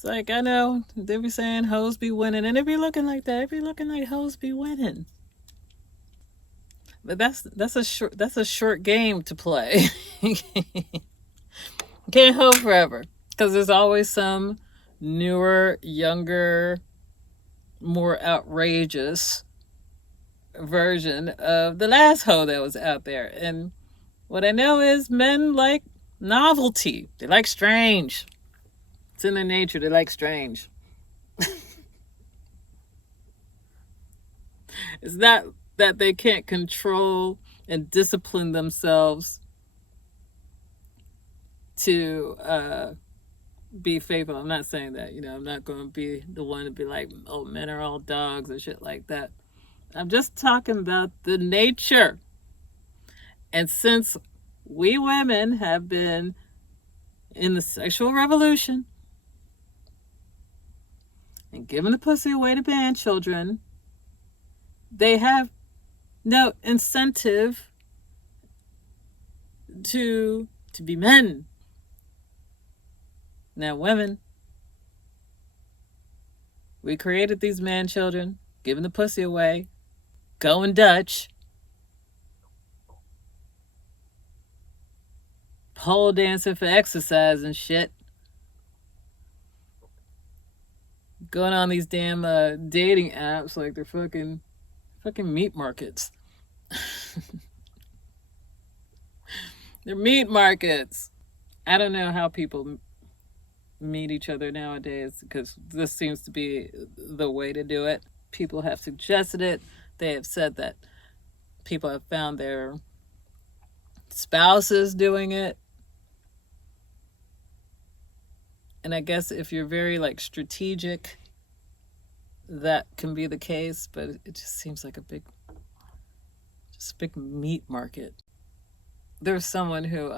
It's like, I know they be saying hoes be winning, and it be looking like that. It be looking like hoes be winning. But that's a short game to play. Can't hold forever because there's always some newer, younger, more outrageous version of the last hoe that was out there. And what I know is men like novelty. They like strange. It's in their nature. They like strange. It's not that they can't control and discipline themselves to be faithful. I'm not saying that, I'm not going to be the one to be like, oh, men are all dogs or shit like that. I'm just talking about the nature. And since we women have been in the sexual revolution and giving the pussy away to band children, they have no incentive to be men. Now, women, we created these man children, giving the pussy away, going Dutch, pole dancing for exercise and shit, going on these damn dating apps like they're fucking meat markets. They're meat markets. I don't know how people meet each other nowadays because this seems to be the way to do it. People have suggested it. They have said that people have found their spouses doing it. And I guess if you're very strategic, that can be the case, but it just seems like a big meat market. There's someone who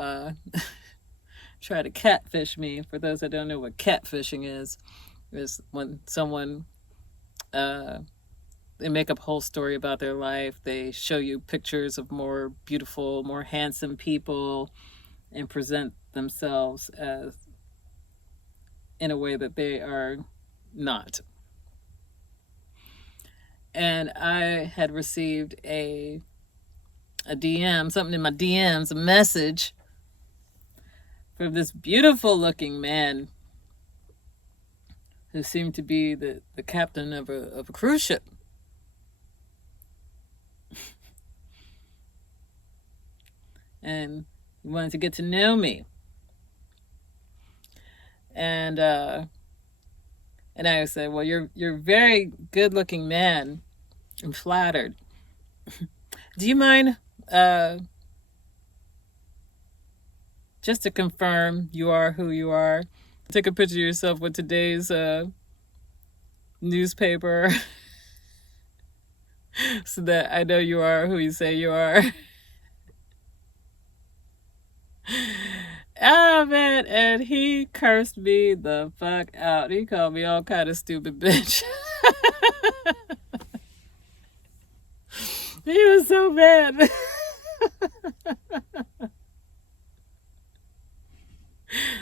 tried to catfish me. For those that don't know what catfishing is when someone they make up a whole story about their life. They show you pictures of more beautiful, more handsome people and present themselves as in a way that they are not. And I had received a DM, something in my DMs, a message from this beautiful looking man who seemed to be the captain of a cruise ship. And he wanted to get to know me. And I said, well, you're a very good looking man. I'm flattered. Do you mind just to confirm you are who you are? Take a picture of yourself with today's newspaper so that I know you are who you say you are. Oh man, and he cursed me the fuck out. He called me all kind of stupid bitch. He was so mad.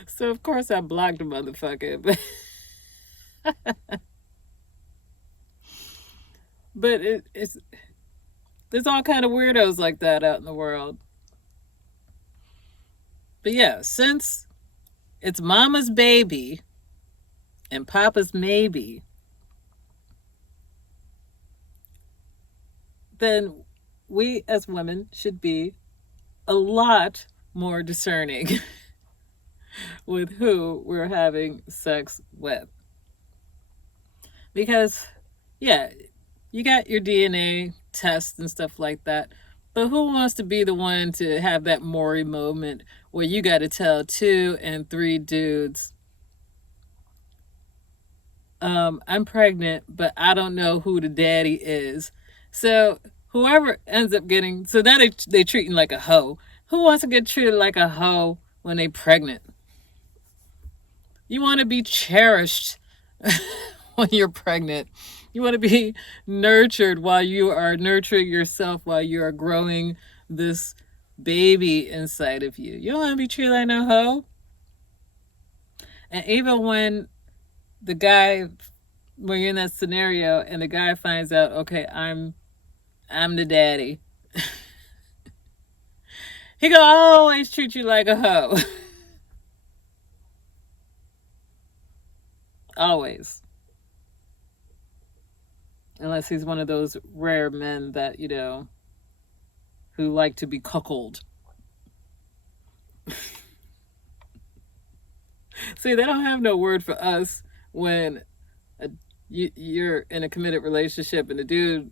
So of course I blocked the motherfucker. But it's there's all kind of weirdos like that out in the world. But yeah, since it's mama's baby and papa's maybe, then we as women should be a lot more discerning with who we're having sex with. Because, yeah, you got your DNA tests and stuff like that. But who wants to be the one to have that Maury moment where you got to tell 2 and 3 dudes, I'm pregnant, but I don't know who the daddy is. So whoever ends up getting, so now they treating like a hoe. Who wants to get treated like a hoe when they pregnant? You want to be cherished when you're pregnant. You want to be nurtured while you are nurturing yourself, while you are growing this baby inside of you. You don't want to be treated like no hoe. And even when the guy, when you're in that scenario and the guy finds out, okay, I'm the daddy, he gonna always treat you like a hoe. Always. Unless he's one of those rare men that, who like to be cuckolded. See, they don't have no word for us when you're in a committed relationship and the dude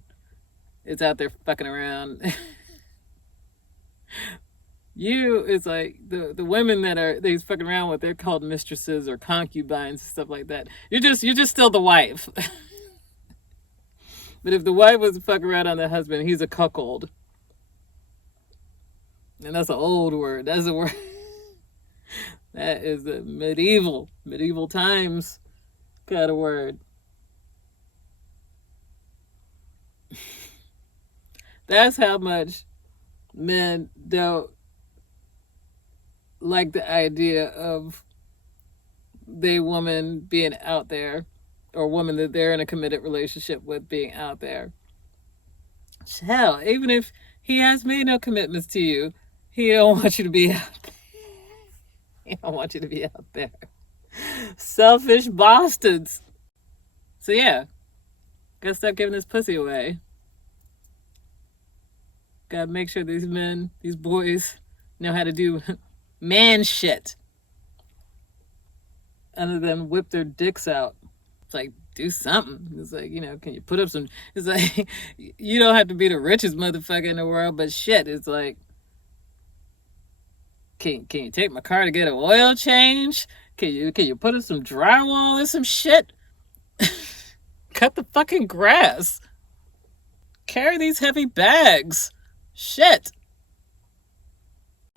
is out there fucking around. It's like the women that he's fucking around with, they're called mistresses or concubines, stuff like that. You're just still the wife. But if the wife was fucking around on the husband, he's a cuckold. And that's an old word. That's a word. That is the medieval times kind of word. That's how much men don't like the idea of the woman being out there, or woman that they're in a committed relationship with being out there. Hell, even if he has made no commitments to you, he don't want you to be out there. He don't want you to be out there. Selfish bastards. So yeah, gotta stop giving this pussy away. Gotta make sure these men, these boys, know how to do man shit. Other than whip their dicks out. It's like, do something. It's like, can you put up some... It's like, you don't have to be the richest motherfucker in the world, but shit, it's like, can you take my car to get an oil change? Can you put up some drywall or some shit? Cut the fucking grass. Carry these heavy bags. Shit.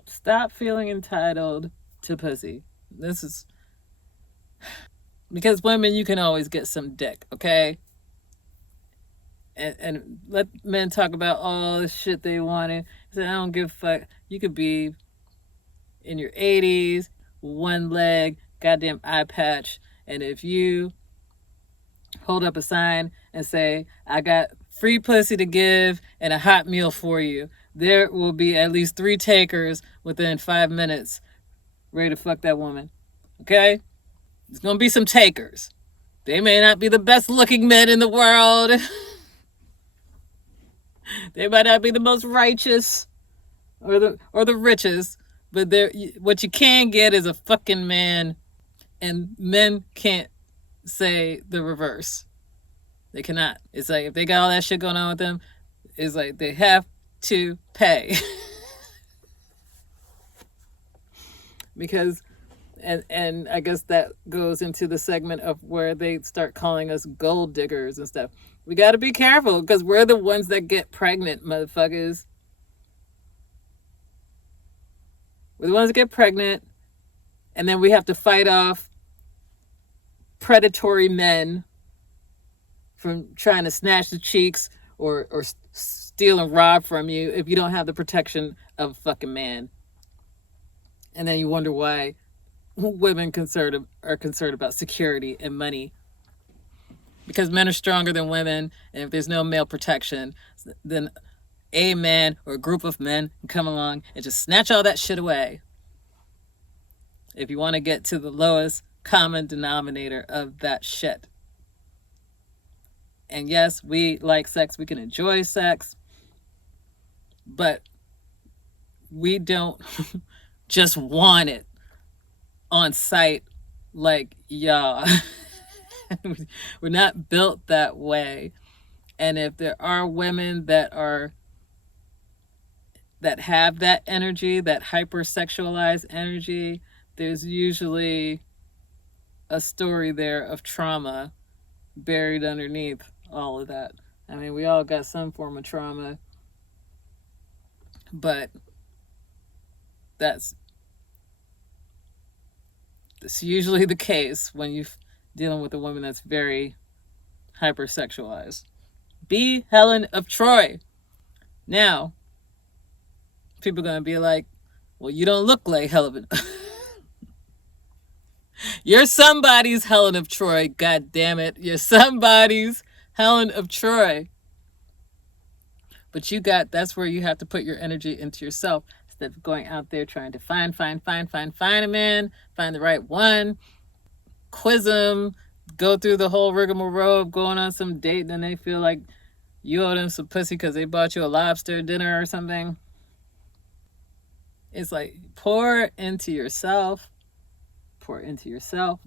Stop feeling entitled to pussy. This is... Because women, you can always get some dick, okay? And let men talk about all the shit they wanted. Say, I don't give a fuck. You could be in your 80s, one leg, goddamn eye patch, and if you hold up a sign and say, I got free pussy to give and a hot meal for you, there will be at least 3 takers within 5 minutes ready to fuck that woman, okay? There's gonna be some takers. They may not be the best looking men in the world. They might not be the most righteous or the richest, but what you can get is a fucking man, and men can't say the reverse. They cannot. It's like, if they got all that shit going on with them, it's like they have to pay. Because and I guess that goes into the segment of where they start calling us gold diggers and stuff. We got to be careful, because we're the ones that get pregnant, motherfuckers. We're the ones that get pregnant, and then we have to fight off predatory men from trying to snatch the cheeks or steal and rob from you if you don't have the protection of a fucking man. And then you wonder why women are concerned about security and money, because men are stronger than women, and if there's no male protection, then a man or a group of men can come along and just snatch all that shit away. If you want to get to the lowest common denominator of that shit. And yes, we like sex, we can enjoy sex, but we don't just want it on sight like y'all. We're not built that way. And if there are women that have that energy, that hypersexualized energy, there's usually a story there of trauma buried underneath all of that. I mean, we all got some form of trauma, but that's usually the case when you're dealing with a woman that's very hypersexualized. Be Helen of Troy. Now, people are going to be like, well, you don't look like Helen. You're somebody's Helen of Troy, god damn it. You're somebody's Helen of Troy. But that's where you have to put your energy into yourself instead of going out there trying to find a man, find the right one, quiz them, go through the whole rigmarole of going on some date, and then they feel like you owe them some pussy because they bought you a lobster dinner or something. It's like pour into yourself, pour into yourself.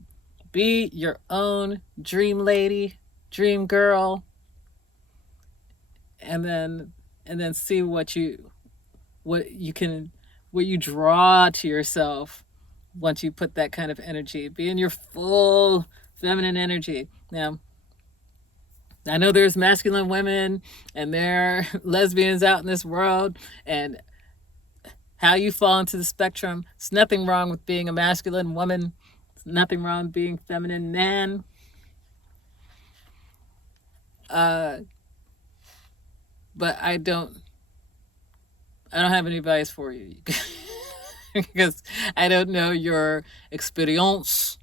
Be your own dream lady, dream girl, and then see what you draw to yourself once you put that kind of energy. Be in your full feminine energy. Now, I know there's masculine women and there are lesbians out in this world, and how you fall into the spectrum. There's nothing wrong with being a masculine woman. There's nothing wrong with being feminine man. But I don't have any advice for you because I don't know your experience.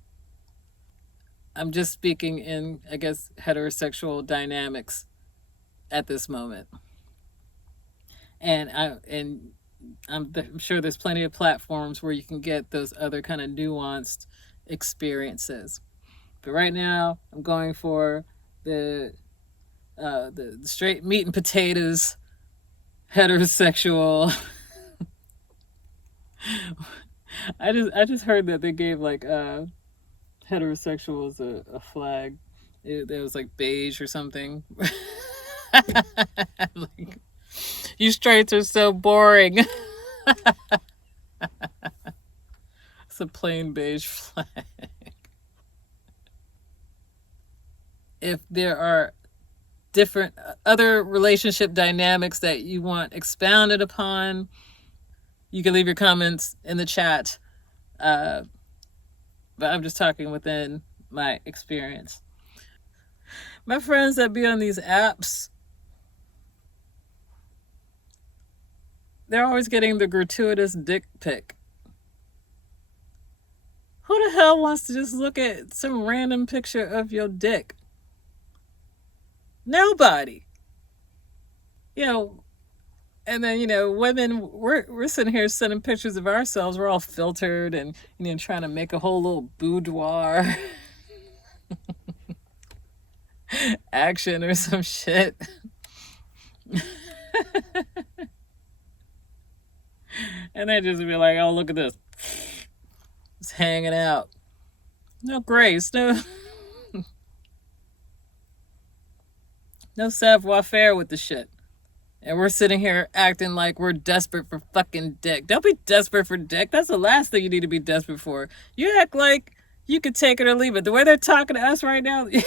I'm just speaking in, I guess, heterosexual dynamics at this moment, and I'm sure there's plenty of platforms where you can get those other kind of nuanced experiences. But right now, I'm going for the straight meat and potatoes heterosexual. I just heard that they gave like heterosexuals a flag. It was like beige or something. Like, you straights are so boring. It's a plain beige flag. If there are different other relationship dynamics that you want expounded upon, you can leave your comments in the chat. But I'm just talking within my experience. My friends that be on these apps, they're always getting the gratuitous dick pic. Who the hell wants to just look at some random picture of your dick? Nobody. And then, women, we're sitting here sending pictures of ourselves. We're all filtered and, trying to make a whole little boudoir action or some shit. And they just be like, oh, look at this. It's hanging out. No grace, no savoir faire with the shit. And we're sitting here acting like we're desperate for fucking dick. Don't be desperate for dick. That's the last thing you need to be desperate for. You act like you could take it or leave it. The way they're talking to us right now, you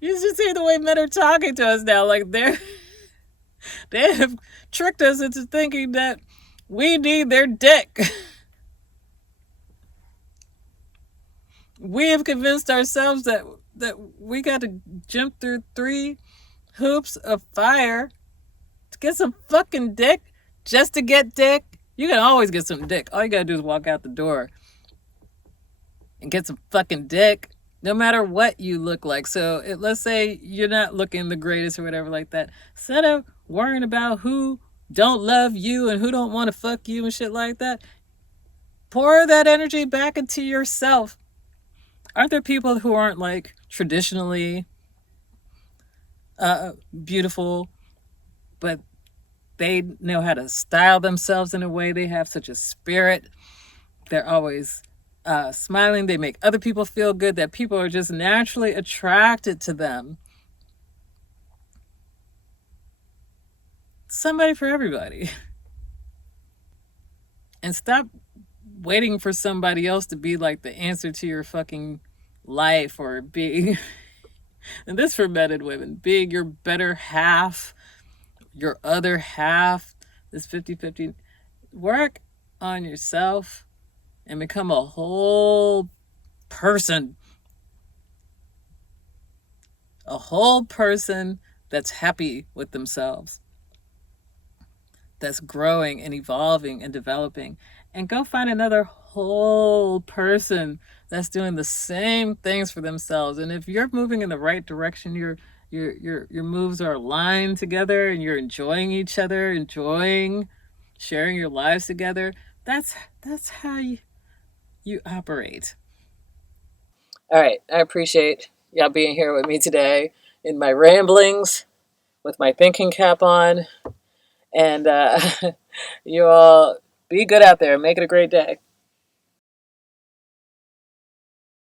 should see the way men are talking to us now. Like they have tricked us into thinking that we need their dick. We have convinced ourselves that we got to jump through 3 hoops of fire to get some fucking dick, just to get dick. You can always get some dick. All you gotta do is walk out the door and get some fucking dick, no matter what you look like. So let's say you're not looking the greatest or whatever like that. Instead of worrying about who don't love you and who don't want to fuck you and shit like that, pour that energy back into yourself. Aren't there people who aren't like traditionally beautiful, but they know how to style themselves in a way? They have such a spirit. They're always smiling. They make other people feel good, that people are just naturally attracted to them. Somebody for everybody. And stop waiting for somebody else to be like the answer to your fucking life, or being, and this for men and women, being your better half, your other half, this 50-50. Work on yourself and become a whole person. A whole person that's happy with themselves, that's growing and evolving and developing. And go find another whole person that's doing the same things for themselves. And if you're moving in the right direction, your moves are aligned together, and you're enjoying each other, enjoying sharing your lives together. That's how you operate. All right, I appreciate y'all being here with me today in my ramblings with my thinking cap on, and you all be good out there. Make it a great day.